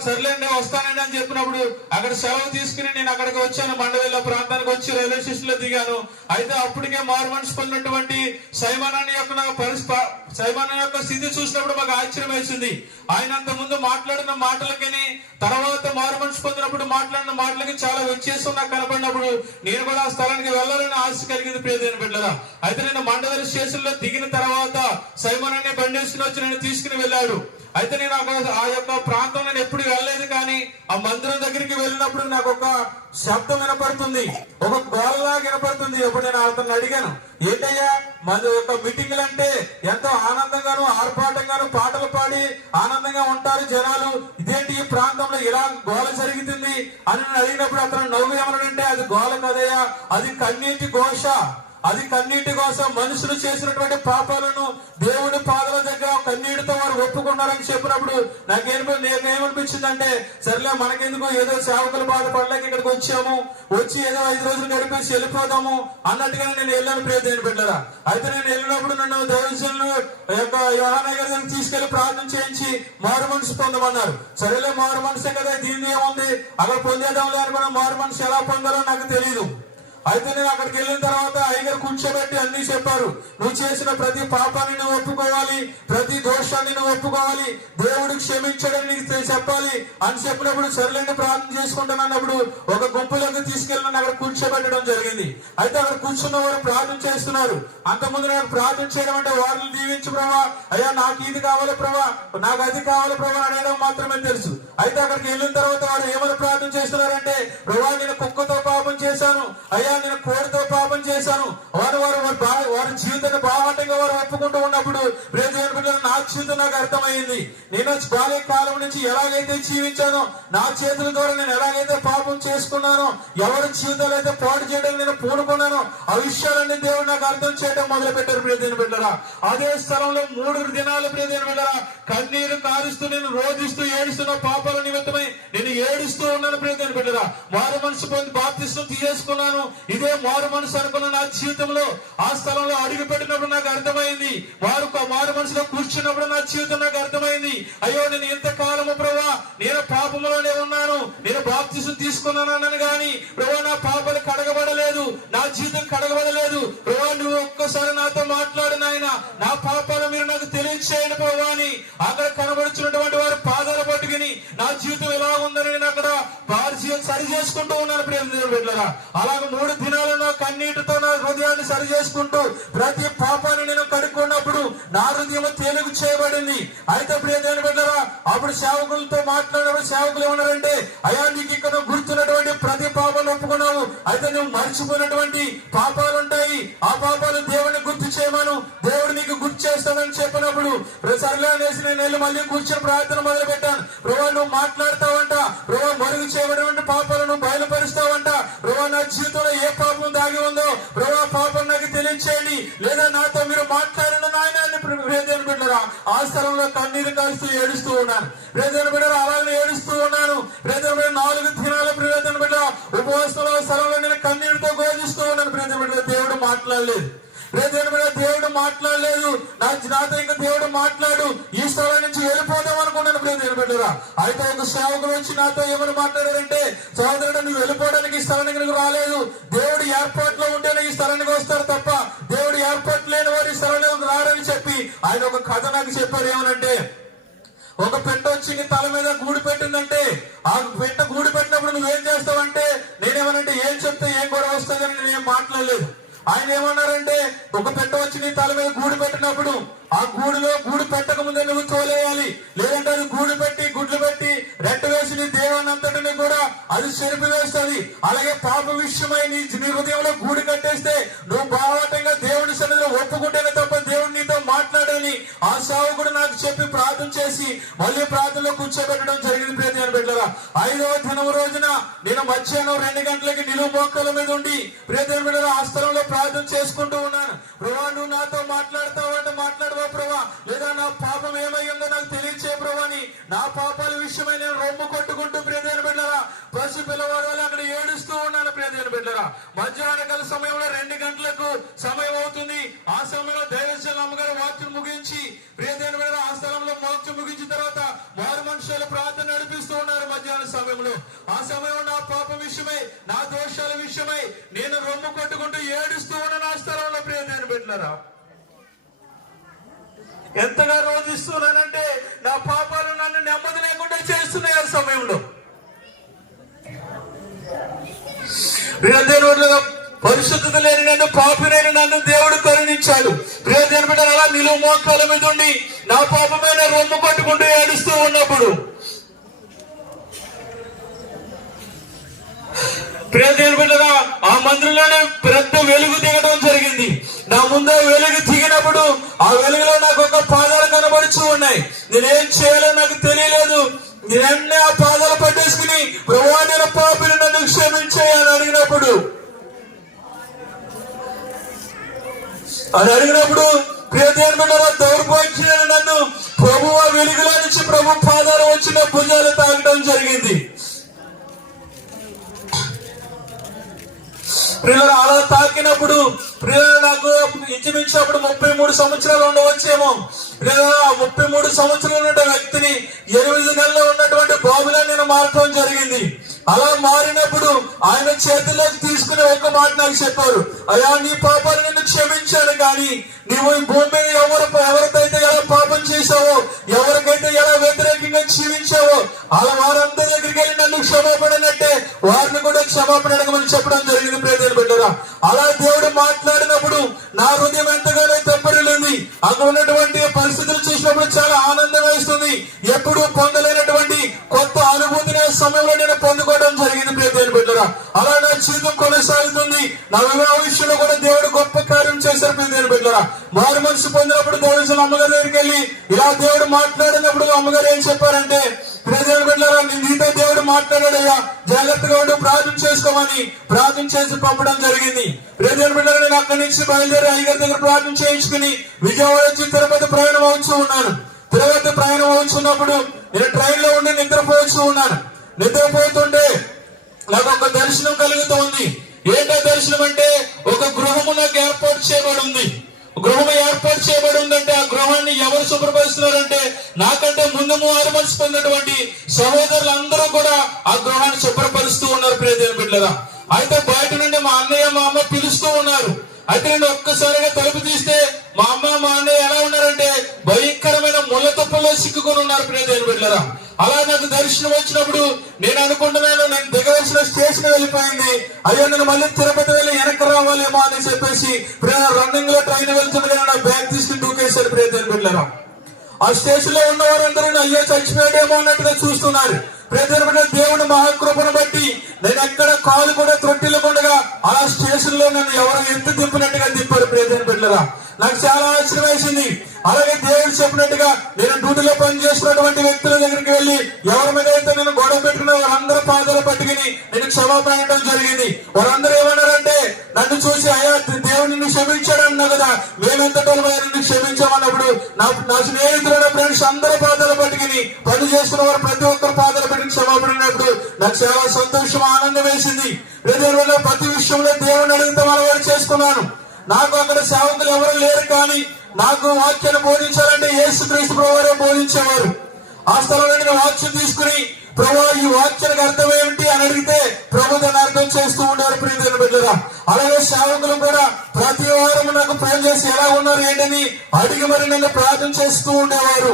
సర్లేండి వస్తానండి అని చెప్పినప్పుడు అక్కడ సెలవు తీసుకుని నేను అక్కడికి వచ్చాను. మండవేళ్ళ ప్రాంతానికి వచ్చి రైల్వే స్టేషన్ లో దిగాను. అయితే అప్పటికే మారు మనసు పొందినటువంటి సైమానాన్ని యొక్క స్థితి చూసినప్పుడు మాకు ఆశ్చర్యం వేసింది. ఆయన అంత ముందు మాట్లాడిన మాటలకి తర్వాత మారు మనసు పొందినప్పుడు మాట్లాడిన మాటలకి చాలా వ్యత్యాసం నాకు కనపడినప్పుడు నేను కూడా ఆ స్థలానికి వెళ్ళాలని ఆశ కలిగింది. ప్రియ దేవుని బిడ్డలారా, అయితే నేను మండవేళ్ళ స్టేషన్ లో దిగిన తర్వాత సైమానాన్ని బండి వేసుకుని వచ్చి నేను తీసుకుని వెళ్ళాడు. అయితే నేను అక్కడ ఆ యొక్క ప్రాంతం నేను ఎప్పుడు వెళ్ళలేదు, కానీ ఆ మందిరం దగ్గరికి వెళ్ళినప్పుడు నాకు ఒక శబ్దం వినపడుతుంది, ఒక గోలలా వినపడుతుంది. అప్పుడు నేను అతను అడిగాను, ఏంటయ్యా మన యొక్క మీటింగ్లు అంటే ఎంతో ఆనందంగాను ఆర్భాటంగాను పాటలు పాడి ఆనందంగా ఉంటారు జనాలు, ఇదేంటి ఈ ప్రాంతంలో ఇలా గోల జరుగుతుంది అని నేను అడిగినప్పుడు అతను నవ్వు ఏమన్నాడంటే, అది గోల కదయ్యా, అది కన్నీటి ఘోష, అది కన్నీటి కోసం మనుషులు చేసినటువంటి పాపాలను దేవుడి పాదాల దగ్గర కన్నీటితో వారు ఒప్పుకున్నారని చెప్పినప్పుడు నాకేమనిపించిందంటే, సరేలే మనకెందుకు, ఏదో సేవకులు బాధపడలేక ఇక్కడికి వచ్చాము, వచ్చి ఏదో 5 రోజులు గడిపేసి వెళ్ళిపోదాము అన్నట్టుగానే నేను వెళ్ళాను. ప్రియ దేవుని బిడ్డలారా, అయితే నేను వెళ్ళినప్పుడు నన్ను దైవజనులు యొక్క యోహానయ్య గారి దగ్గర తీసుకెళ్లి ప్రార్థన చేయించి మారు మనసు పొందమన్నారు. సరేలే, మారు మనసే కదా, దీన్ని ఏముంది అలా పొందేదాంలే అనుకున్నా. మారు మనసు ఎలా పొందాలో నాకు తెలియదు. అయితే నేను అక్కడికి వెళ్ళిన తర్వాత అయ్యగారు కూర్చోబెట్టి అన్ని చెప్పారు. నువ్వు చేసిన ప్రతి పాపాన్ని నువ్వు ఒప్పుకోవాలి, ప్రతి దోషాన్ని నువ్వు ఒప్పుకోవాలి, దేవుడు క్షమించడని నీకు చెప్పాలి అని చెప్పినప్పుడు సర్లేండి ప్రార్థన చేసుకుంటానన్నప్పుడు ఒక గుంపులోకి తీసుకెళ్ళి అక్కడ కూర్చోబెట్టడం జరిగింది. అయితే అక్కడ కూర్చున్న వారు ప్రార్థన చేస్తున్నారు. అంతకుముందు నాకు ప్రార్థన చేయడం అంటే వారిని దీవించు ప్రభా, అయ్యా నాకు ఇది కావాలి ప్రభా, నాకు అది కావాలి ప్రభా అనడం మాత్రమే తెలుసు. అయితే అక్కడికి వెళ్ళిన తర్వాత వారు ఏమైనా ప్రార్థన చేస్తున్నారంటే, ప్రభా నేను కుక్కతో పాపం చేశాను, అయ్యా నేను కోడితో పాపం చేశాను, వారి జీవితాన్ని బాహాటంగా వారు ఒప్పుకుంటూ ఉన్నప్పుడు నా జీవితం నాకు అర్థమైంది. నేను బాల్య కాలం నుంచి ఎలాగైతే జీవించానో, నా చేతుల ద్వారా నేను ఎలాగైతే పాపం చేసుకున్నానో, ఎవరి జీవితాలు అయితే పాడు చేయడం నేను పూనుకున్నానో, ఆ విషయాలన్నీ దేవుడు నాకు అర్థం చేయడం మొదలు పెట్టారు. ప్రియదేని బిడ్డరా, అదే స్థలంలో 3 దినాలు ప్రియదేని బిడ్డరా కన్నీరు కారుస్తూ నేను రోధిస్తూ ఏడుస్తున్న పాపాల నిమిత్తమై నేను ఏడుస్తూ ఉన్నాను. ప్రియదేని బిడ్డరా, మారు మనసు పొంది బాప్తిస్మం తీసుకున్నాను. ఇదే మారు మనసు అనుకున్న నా జీవితంలో ఆ స్థలంలో అడుగు పెట్టినప్పుడు నాకు అర్థమైంది. మారు మనసులో కూర్చున్నప్పుడు నా జీవితం నాకు అర్థమైంది. అయ్యో నేను ఎంత కాలము ప్రభా నేను పాపంలోనే ఉన్నాను, నేను బాప్తిస్మం తీసుకున్నాను గాని ప్రభా నా పాపాలు కడగబడలేదు, నా జీవితం కడగబడలేదు. ప్రభా నువ్వు ఒక్కసారి నాతో మాట్లాడు నాయన, నా పాపాలు మీరు నాకు తెలియచేయండి ప్రభా అని అక్కడ కనబడుచున్నటువంటి వారి పాదాలు పట్టుకుని నా జీవితం ఎలా ఉందని నేను అక్కడ వారి జీవితం సరి చేసుకుంటూ ఉన్నాను. ప్రియమైన బిడ్డలారా, అలాగ 3 దినాలు నా కన్నీటితో నా హృదయాన్ని సరి చేసుకుంటూ ప్రతి పాపాన్ని నేను కడుక్కున్నప్పుడు నా హృదయం తేలిక చేయబడింది. అయితే ప్రియమైన బిడ్డలారా, అప్పుడు సేవకులతో మాట్లాడినప్పుడు సేవకులు ఏమన్నారంటే, అయ్యా నీకు ఇక్కడ గుర్తున్నటువంటి ప్రతి పాపాలు ఒప్పుకున్నావు, అయితే నువ్వు మర్చిపోయినటువంటి పాపాలు ఉంటాయి, ఆ పాపాలు దేవుడిని గుర్తు చేయమను, దేవుడు నీకు గుర్తు చేస్తానని చెప్పినప్పుడు సర్లే అనేసి నేను వెళ్ళి మళ్ళీ కూర్చొని ప్రార్థన మొదలు పెట్టాను. ప్రభా నువ్వు మాట్లాడతావంట, ప్రభా మరుగు చేయబడినటువంటి పాపాలను నువ్వు బయలుపరుస్తావంట, ప్రభా నా జీవితంలో ఏ పాపం దాగి ఉందో ప్రభా పాపం నాకు తెలియచేయండి, లేదా నాతో మీరు మాట్లాడిన నాయన ప్రియదేని బిడ్డరా ఆ స్థలంలో కన్నీరు కాస్తూ ఏడుస్తూ ఉన్నాను. ప్రియదేని బిడ్డరా అలాగే ఏడుస్తూ ఉన్నాను. ప్రియదేని బిడ్డ 4 దినాల ప్రియదేని బిడ్డ ఉపవాసంలో స్థలంలో నేను కన్నీరుతో గోధిస్తూ ఉన్నాను. ప్రియదేని బిడ్డ దేవుడు మాట్లాడలేదు. దేవుడు మాట్లాడలేదు నాతో, ఇంకా దేవుడు మాట్లాడు ఈ స్థలం నుంచి వెళ్ళిపోదాం అనుకున్నాను. ప్రియదేని బిడ్డరా, అయితే ఒక సేవకుడు వచ్చి నాతో ఏమని మాట్లాడారంటే, సోదరుడు నువ్వు వెళ్ళిపోవడానికి ఈ స్థలానికి రాలేదు, దేవుడు ఏర్పాట్లో ఉంటేనే ఈ స్థలానికి వస్తారు తప్ప దేవుడు ఏర్పాటు లేని వారు ఈ స్థలానికి రారని చెప్పి ఆయన ఒక కథ నాకు చెప్పారు. ఏమనంటే, ఒక పెట్ట వచ్చి నీ తల మీద గూడు పెట్టిందంటే, ఆ పెట్ట గూడు పెట్టినప్పుడు నువ్వేం చేస్తావంటే, నేనేమనంటే ఏం చెప్తే ఏం గొడవ వస్తుందని నేనేం మాట్లాడలేదు. ఆయన ఏమన్నారంటే, ఒక పెట్ట వచ్చి నీ తల మీద గూడు పెట్టినప్పుడు ఆ గూడులో గూడు పెట్టక ముందే నువ్వు తోలేయాలి, లేదంటే అది గూడు పెట్టి గుడ్లు పెట్టి రెట్ట వేసి నీ దేవానంతటిని కూడా అది చెరిపి వేస్తుంది. అలాగే పాప విషయమై నీ హృదయంలో గూడు కట్టేస్తే నువ్వు బాహాటంగా దేవుడి సన్నిధిలో ఒప్పుకుంటేనే తప్ప దేవుడు నీతో మాట్లాడని ఆ సేవకుడు నాకు చెప్పి ప్రార్థన చేసి మళ్ళీ ప్రార్థనలో కూర్చోబెట్టడం జరిగింది. ప్రియదేని బిడ్డలారా, 5వ దినం రోజున నేను మధ్యాహ్నం 2 గంటలకి నిలువు మోకాళ్ళ మీద ఉండి ప్రియదేని బిడ్డలారా ఆ స్థలంలో ప్రార్థన చేసుకుంటూ ఉన్నాను. ప్రభా నువ్వు నాతో మాట్లాడతావు అంటే మాట్లాడవా ప్రభా, లేదా నా పాపం ఏమయ్యిందో నాకు తెలియచే ప్రభా అని నా పాపాల విషయమై నేను రొమ్ము కొట్టుకుంటూ ప్రియదేని బిడ్డలారా పసి పిల్లవాడు అక్కడ ఏడుస్తూ ఉన్నాను. ప్రియదేని బిడ్డలారా, మధ్యాహ్నకాల సమయంలో 2 గంటలకు సమయం అవుతుంది. ఆ సమయంలో దైవజనుల అమ్మగారు వాక్యం ముగించి ప్రియదేని బిడ్డలారా ఆ స్థలంలో వాక్యం ముగించిన తర్వాత మారు మనుషుల ప్రార్థన నడిపిస్తూ ఉన్నారు. మధ్యాహ్న సమయంలో ఆ సమయంలో నా పాప విషయమై నా దోషాల విషయమై నేను రొమ్ము కొట్టుకుంటూ ఏడుస్తూ ఉన్నాను ఆ స్థలంలో. ప్రియదేని బిడ్డలారా, ఎంతగా రోధిస్తున్నానంటే నా పాపాలు నన్ను నెమ్మది లేకుండా చేస్తున్నాయి. ఆ సమయంలో పరిశుద్ధత లేని నన్ను, పాపినైన నన్ను దేవుడు కరుణించాడు. ప్రియదేని బిడ్డలారా, అలా నిలువు మోకాళ్ళ మీద ఉండి నా పాపమైన రొమ్ము కొట్టుకుంటూ ఏడుస్తూ ఉన్నప్పుడు ప్రియదేని బిడ్డలారా ఆ మందిరంలోనే పెద్ద వెలుగు దిగడం జరిగింది. నా ముందే వెలుగు దిగినప్పుడు ఆ వెలుగులో నాకు ఒక పాదాలు కనబడుచూ ఉన్నాయి. నేనేం చేయాలో నాకు తెలియలేదు. నేనన్నీ ఆ పాదాలు పట్టేసుకుని ప్రభువా నేను పాపిని నన్ను క్షమించేయని అడిగినప్పుడు ప్రియదేని బిడ్డలారా దౌర్భాగ్యులైన నన్ను ప్రభువు వెలుగులో నుంచి ప్రభు పాదాలు వచ్చిన భుజాలు తాగడం జరిగింది. ప్రియులారా అలా తాకినప్పుడు ప్రియులారా నాకు ఇంచుమించినప్పుడు 33 సంవత్సరాలు ఉండవచ్చేమో. 33 సంవత్సరాలు ఉన్న వ్యక్తిని 8 నెలల్లో ఉన్నటువంటి బాబులా నేను మారటం జరిగింది. అలా మారినప్పుడు ఆయన చేతిలోకి తీసుకుని ఒక మాట నాకు చెప్పారు, అయ్యా నీ పాపాలు నిన్ను క్షమించాను, కానీ నీవు ఈ భూమి మీద ఎవరికైతే ఎలా పాపం చేశావో, ఎవరికైతే ఎలా వ్యతిరేకంగా జీవించావో అలా వారందరి దగ్గరికి వెళ్ళి నన్ను క్షమాపణనంటే వారిని కూడా క్షమాపణ అడగమని చెప్పడం జరిగింది. ప్రియమైన బిడ్డలారా, అలా దేవుడు మాట్లాడినప్పుడు నా హృదయం ఎంతగానో తెప్పరిల్లింది. అక్కడ ఉన్నటువంటి పరిస్థితులు చూసినప్పుడు చాలా ఆనందం వేస్తుంది. ఎప్పుడు పొందలేనటువంటి కొత్త అనుభూతిని ఆ సమయంలో నేను పొందుకోవడం జరిగింది. ప్రియమైన బిడ్డలారా, అలా నా జీవితం కొనసాగుతుంది. నా వివాహ విషయంలో కూడా దేవుడు గొప్ప కార్యం చేశారు. ప్రియమైన బిడ్డలారా, మారు మనసు పొందినప్పుడు దేవుడు అమ్మగారి దగ్గరికి వెళ్ళి ఇలా దేవుడు మాట్లాడినప్పుడు అమ్మగారు ఏం చెప్పారంటే, ప్రియమైన బిడ్డలారా, నీతో దేవుడు మాట్లాడాడయ్యా, జాగ్రత్తగా ఉండి ప్రార్థన చేసుకోమని ప్రార్థన చేసి పంపడం జరిగింది. ప్రియమైన బిడ్డలారా, నేను అక్కడి నుంచి బయలుదేరి అయ్యగారి దగ్గర ప్రార్థన చేయించుకుని విజయవాడ వచ్చి తిరుపతి ప్రయాణం అవుతూ ఉన్నాను. తిరుపతి ప్రయాణం అవుతున్నప్పుడు నేను ట్రైన్ లో ఉండి నిద్రపోతూ ఉన్నాను. నిద్రపోతుంటే నాకు ఒక దర్శనం కలుగుతూ ఉంది. ఏంటో దర్శనం అంటే, ఒక గృహము నాకు ఏర్పాటు చేయబడి ఉంది. గృహం ఏర్పాటు చేయబడి ఉందంటే ఆ గృహాన్ని ఎవరు శుభ్రపరుస్తున్నారంటే, నాకంటే ముందు మారు మనసు పొందినటువంటి సహోదరులందరూ కూడా ఆ గృహాన్ని శుభ్రపరుస్తూ ఉన్నారు. ప్రియమైన బిడ్డలారా, అయితే బయట నుండి మా అన్నయ్య మా అమ్మ పిలుస్తూ ఉన్నారు. అయితే నేను ఒక్కసారిగా తలుపు తీస్తే మా అమ్మ మా అన్నయ్య ఎలా ఉన్నారంటే భయంకరమైన ముళ్ళ తుప్పలో సిక్కుకొని ఉన్నారు. ప్రియమైన బిడ్డలారా, అలా నాకు దర్శనం వచ్చినప్పుడు నేను అనుకుంటున్నాను, నేను దిగవలసిన స్టేషన్ వెళ్ళిపోయింది, అయ్యో నేను మళ్ళీ తిరుపతి వెళ్ళి వెనక్కి రావాలేమో అని చెప్పేసి రన్నింగ్ లో ట్రైన్ వెళ్తుండగా నా బ్యాగ్ తీసుకుని దూకేశారు. ప్రియమైన బిడ్డలారా, ఆ స్టేషన్ లో ఉన్న వారందరూ అయ్యో చచ్చిపోయాడేమో అన్నట్టుగా చూస్తున్నారు. ప్రియమైన దేవుడు మహాకృపను బట్టి నేను ఎక్కడ కాలు కూడా త్రొట్టిల్లకుండా ఆ స్టేషన్ లో నన్ను ఎవరు ఎంత దింపినట్టుగా దింపారు. ప్రియమైన బిడ్డలారా, నాకు చాలా ఆశ్చర్యం వేసింది. అలాగే దేవుడు చెప్పినట్టుగా నేను డ్యూటీలో పనిచేస్తున్నటువంటి వ్యక్తుల దగ్గరికి వెళ్ళి ఎవరి మీద అయితే నేను గొడవ పెట్టుకున్న వారందరూ పాదాలు పట్టుకుని నేను క్షమాపణ అనడం జరిగింది. వారందరూ ఏమన్నారంటే, నన్ను చూసి అయ్యా దేవుడు నిన్ను క్షమించాడు అన్నా కదా, మేమెంత నిన్ను క్షమించామన్నప్పుడు నా స్నేహితులు నా ఫ్రెండ్స్ అందరూ పాదాలు పట్టుకుని పని చేస్తున్న వారు ప్రతి ఒక్కరు పాదాలు పెట్టుకుని క్షమాపణ అన్నప్పుడు నాకు చాలా సంతోషం ఆనందం వేసింది. ప్రతి విషయంలో దేవుడిని అడిగితే వారు చేసుకున్నాను. నాకు అక్కడ సేవకులు ఎవరు లేరు, కానీ నాకు వాక్యాన్ని బోధించాలంటే యేసుక్రీస్తు ప్రభువారే బోధించేవారు. ఆ స్థలంలో నేను వాక్యం తీసుకుని ప్రభు ఈ వాక్యానికి అర్థం ఏమిటి అని అడిగితే ప్రభు దాన్ని అర్థం చేస్తూ ఉండేవారు. ప్రియమైన బిడ్డలారా, అలాగే సేవకులు కూడా ప్రతి వారం నాకు ప్రేమ చేసి ఎలా ఉన్నారు ఏంటని అడిగి మరి నన్ను ప్రార్థన చేస్తూ ఉండేవారు.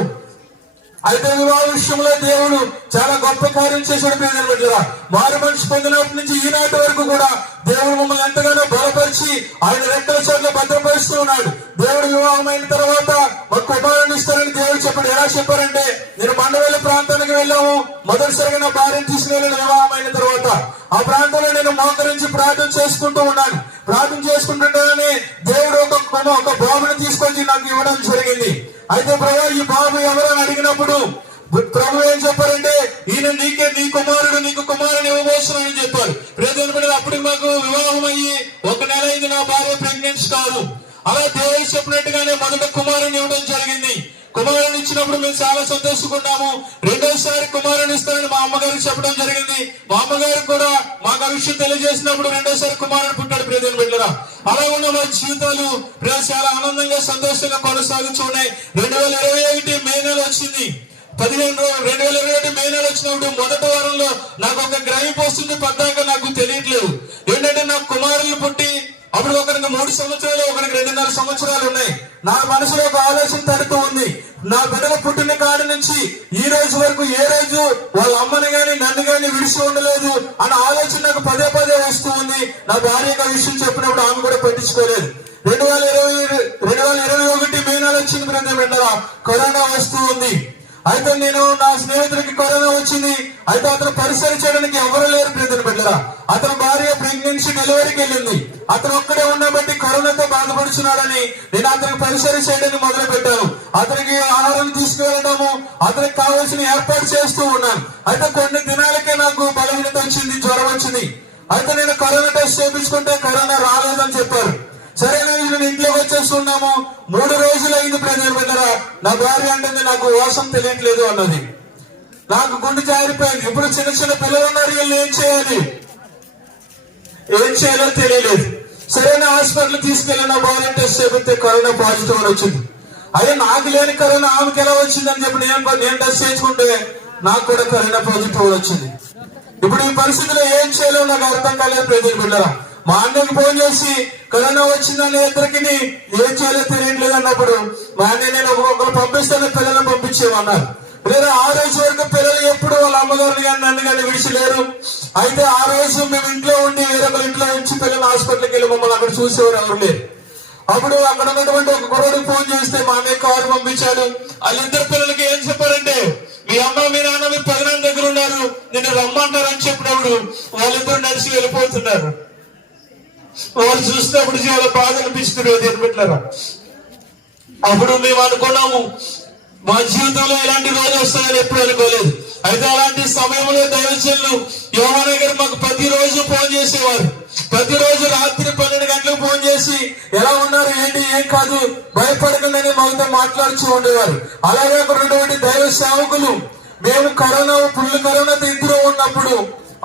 అయితే వివాహ విషయంలో దేవుడు చాలా గొప్ప కార్యం చేశాడు. ప్రియమైన బిడ్డలారా, మారు మనసు పొందినప్పటి నుంచి ఈనాటి వరకు కూడా దేవుడు మమ్మల్ని ఎంతగానో బలపరిచి ఆయన రెక్కల చోట్ల భద్రపరుస్తూ ఉన్నాడు. దేవుడు వివాహం అయిన తర్వాత ఒక కుమారుని ఇస్తారని దేవుడు చెప్పాడు. ఎలా చెప్పారంటే, నేను మండవేలి ప్రాంతానికి వెళ్ళాము, మొదటిసారిగా నా భార్యను తీసుకుని వివాహం అయిన తర్వాత ఆ ప్రాంతంలో నేను మోకరించి ప్రార్థన చేసుకుంటూ ఉన్నాను. ప్రార్థన చేసుకుంటుండగానే దేవుడు ఒక బాబుని తీసుకొచ్చి నాకు ఇవ్వడం జరిగింది. అయితే ప్రభు ఈ బాబు ఎవరని అడిగినప్పుడు ప్రభు ఏం చెప్పారంటే, ఈయన నీ కుమారుడు, నీకు కుమారుని ఇవ్వబోతున్నానని చెప్పారు. ప్రియమైన అప్పుడు మాకు వివాహం అయ్యి 1 నెల అయింది, నా భార్య ప్రెగ్నెన్సీ కాదు. అలా దేవుడు చెప్పినట్టుగానే మొదట కుమారుని ఇవ్వడం జరిగింది. కుమారుని ఇచ్చినప్పుడు మేము చాలా సంతోషిస్తున్నాము. రెండోసారి కుమారుని ఇస్తారని మా అమ్మగారికి చెప్పడం జరిగింది. మా అమ్మగారికి కూడా మాకు ఆ విషయం తెలియజేసినప్పుడు రెండోసారి కుమారుడు పుట్టాడు. ప్రియమైన బిడ్డలారా, అలా ఉన్న మా జీవితాలు చాలా ఆనందంగా సంతోషంగా కొనసాగుతున్నాయి. 2021 మే నెల వచ్చింది. 2021 మే నెల వచ్చినప్పుడు మొదటి వారంలో నాకు ఒక గ్రహింపు వస్తుంది. పద్దాక నాకు తెలియట్లేదు ఏంటంటే, నాకు కుమారులు పుట్టి అప్పుడు ఒకరికి 3 సంవత్సరాలు, ఒకరికి 2.5 సంవత్సరాలు ఉన్నాయి. నా మనసులో ఒక ఆలోచన తడుతూ ఉంది. నా బిడ్డలు పుట్టిన కాడి నుంచి ఈ రోజు వరకు ఏ రోజు వాళ్ళ అమ్మని గాని నన్ను గాని విడిచి ఉండలేదు అన్న ఆలోచన నాకు పదే వస్తూ ఉంది. నా భార్య విషయం చెప్పినప్పుడు ఆమె కూడా పట్టించుకోలేదు. 2021 మే నెల వచ్చింది. ప్రియమైన కరోనా వస్తూ ఉంది. అయితే నేను నా స్నేహితుడికి కరోనా వచ్చింది. అయితే అతను పరిసర చేయడానికి ఎవరు లేరు. ప్రియమైన బిడ్డలారా, అతని భార్య ప్రెగ్నెన్సీ డెలివరీకి వెళ్ళింది. అతను ఒక్కడే ఉన్నబట్టి కరోనాతో బాధపడుతున్నాడని నేను అతనికి పరిసర చేయడానికి మొదలు పెట్టాను. అతనికి ఆహారం తీసుకువెళ్ళడము, అతనికి కావాల్సిన ఏర్పాటు చేస్తూ ఉన్నాను. అయితే కొన్ని దినాలకే నాకు బలహీనత వచ్చింది, జ్వరం వచ్చింది. అయితే నేను కరోనా టెస్ట్ చేయించుకుంటే కరోనా రాలేదని చెప్పారు. సరేనా, నేను ఇంట్లోకి వచ్చేస్తున్నాము. 3 రోజులు అయింది. ప్రియమైన బిడ్డలారా, నా భార్య అంటుంది నాకు వాసం తెలియట్లేదు అన్నది. నాకు గుండె జారిపోయింది. ఇప్పుడు చిన్న పిల్లలు ఉన్నారు, వీళ్ళు ఏం చేయాలో తెలియలేదు. సరైన హాస్పిటల్ తీసుకెళ్ళి నా భార్య టెస్ట్ చేపితే కరోనా పాజిటివ్ అని వచ్చింది. అదే నాకు లేని కరోనా ఆమెకి ఎలా వచ్చిందని చెప్పి నేను టెస్ట్ చేయించుకుంటే నాకు కూడా కరోనా పాజిటివ్ వచ్చింది. ఇప్పుడు ఈ పరిస్థితిలో ఏం చేయాలో నాకు అర్థం కాలేదు ప్రజలు బిడ్డరా. మా అన్నకి ఫోన్ చేసి కరోనా వచ్చిందని ఇద్దరికి ఏం చేయాలో తెలియట్లేదు అన్నప్పుడు మా అన్నయ్య నేను ఒకరు పంపిస్తాను పిల్లలను పంపించేమన్నారు. లేదా ఆ రోజు వరకు పిల్లలు ఎప్పుడు వాళ్ళ అమ్మగారిని కానీ నన్ను కానీ విడిచిలేరు. అయితే ఆ రోజు మేము ఇంట్లో ఉండి వేరొకరి ఇంట్లో ఉంచి పిల్లలు హాస్పిటల్కి వెళ్ళి మమ్మల్ని అక్కడ చూసేవారు ఎవరు లేరు. అప్పుడు అక్కడ ఉన్నటువంటి ఒక కుర్రోడికి ఫోన్ చేస్తే మా అన్నయ్య కారు పంపించాడు. వాళ్ళిద్దరు పిల్లలకి ఏం చెప్పారంటే, మీ అమ్మ మీ నాన్న మీ పెదనాన్న దగ్గర ఉన్నారు, నిన్ను రమ్మంటారు అని చెప్పినప్పుడు వాళ్ళిద్దరు నడిచి వెళ్ళిపోతున్నారు. వాళ్ళు చూసినప్పుడు చాలా బాధ అనిపిస్తుంది తినబెట్టారా. అప్పుడు మేము అనుకున్నాము మా జీవితంలో ఎలాంటి రోజు వస్తాయని ఎప్పుడు అనుకోలేదు. అయితే అలాంటి సమయంలో దైవజనులు యోహాను గారు మాకు ప్రతిరోజు ఫోన్ చేసేవారు. ప్రతిరోజు రాత్రి 12 గంటలకు ఫోన్ చేసి ఎలా ఉన్నారు ఏంటి ఏం కాదు భయపడకండి మాతో మాట్లాడుతూ ఉండేవారు. అలాగే అక్కడ ఉన్నటువంటి దైవ సేవకులు మేము ఫుల్ కరోనాతో ఇద్దరు ఉన్నప్పుడు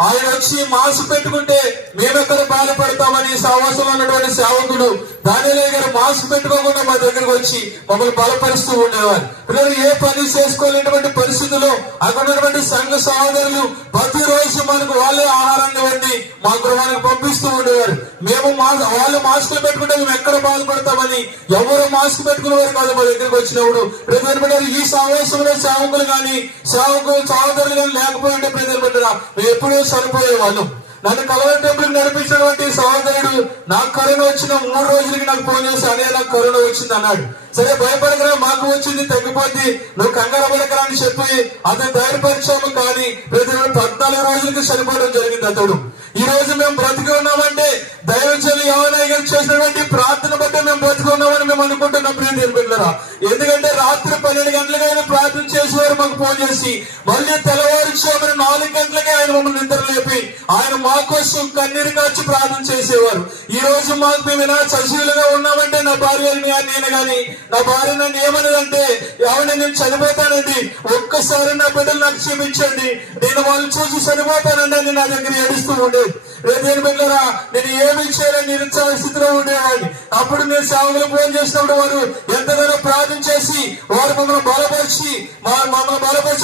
ఆయన వచ్చి మాస్క్ పెట్టుకుంటే మేమెక్కడ బాధపడతామని సహవాసంలో ఉన్నటువంటి సేవకుడు దానియేలు గారు మాస్క్ పెట్టుకోకుండా మా దగ్గరకు వచ్చి మమ్మల్ని బలపరుస్తూ ఉండేవారు. పిల్లలు ఏ పని చేసుకోలేనటువంటి పరిస్థితుల్లో అక్కడ ఉన్నటువంటి సంఘ సహోదరులు ప్రతిరోజు మనకు వాళ్ళే ఆహారాన్ని వండి మా గృహానికి పంపిస్తూ ఉండేవారు. మేము వాళ్ళు మాస్కులు పెట్టుకుంటే మేము ఎక్కడ బాధపడతామని ఎవరు మాస్క్ పెట్టుకునేవారు కాదు మా దగ్గరకు వచ్చినప్పుడు. ప్రజలు పెట్టారు ఈ సహవాసంలో సేవకులు కానీ సహోదరులు కానీ లేకపోయింటే ప్రజలు పెట్టారా మేము ఎప్పుడూ చనిపోయేవాళ్ళు. నన్ను కలవరి టెంపుల్ నడిపించినటువంటి సహోదరుడు నాకు కరోనా వచ్చిన 3 రోజులకి నాకు ఫోన్ చేసి అనే నాకు కరోనా వచ్చింది అన్నాడు. సరే భయపడకరా మాకు వచ్చింది తగ్గిపోద్ది నువ్వు కంగారు పడకరా అని చెప్పి అతను ధైర్యపరిచాము. కానీ ప్రతి 14 రోజులకి చనిపోవడం జరిగింది అతడు. ఈ రోజు మేము బ్రతికి ఉన్నామంటే దైవజనులు యోహాను గారు చేసినటువంటి ప్రార్థన బట్టి మేము బ్రతికి ఉన్నామని మేము అనుకుంటున్నాం ప్రియ బిడ్డలారా. ఎందుకంటే రాత్రి 12 గంటలకు ఆయన ప్రార్థన చేసేవారు మాకు ఫోన్ చేసి, మళ్ళీ తెల్లవారుజామున 4 గంటలకే ఆయన మమ్మల్ని నిద్ర లేపి ఆయన మా కోసం కన్నీరు కాచి ప్రార్థన చేసేవారు. ఈ రోజు మాకు మేము ఇలా సజీవులుగా ఉన్నామంటే నా భార్య నేను గాని నా భార్య నన్ను ఏమన్నదంటే ఎవరిని నేను చనిపోతానండి ఒక్కసారి నా బిడ్డలు నాకు క్షమించండి నేను వాళ్ళని చూసి చనిపోతానండి అని నా దగ్గర ఏడుస్తూ ఉండేది. రేపు బిడ్డరా నేను ఏమి చేయాలని నిరుత్సాహ స్థితిలో ఉండేవాడిని. అప్పుడు నేను సేవకులు ఫోన్ చేసినప్పుడు వారు ఎంతగానో ప్రార్థన చేసి వారు మమ్మల్ని బలపరిచి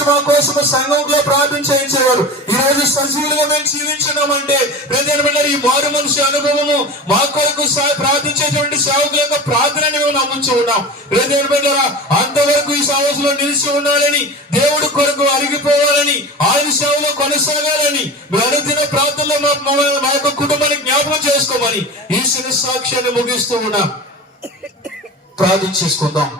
మా కోసం సంఘంలో ప్రార్థన చేయించేవారు. ఈ రోజు సజీవులుగా మేము జీవించున్నామంటే ప్రతి బిడ్డలు ఈ మారు మనిషి అనుభవము మా కొరకు ప్రార్థించేటువంటి సేవకుల యొక్క ప్రార్థనని మేము నమ్ముతూ ఉన్నాం. ప్రతి బిడ్డరా అంతవరకు ఈ సహవాసంలో నిలిచి ఉండాలని దేవుడు కొరకు అరిగిపోవాలని ఆయన సేవలో కొనసాగాలని మీ అనుదిన ప్రార్థనలో మా యొక్క కుటుంబాన్ని జ్ఞాపకం చేసుకోమని ఈ శిరస్సాక్ష్యాన్ని ముగిస్తూ ఉన్నాం. ప్రార్థన చేసుకుందాం.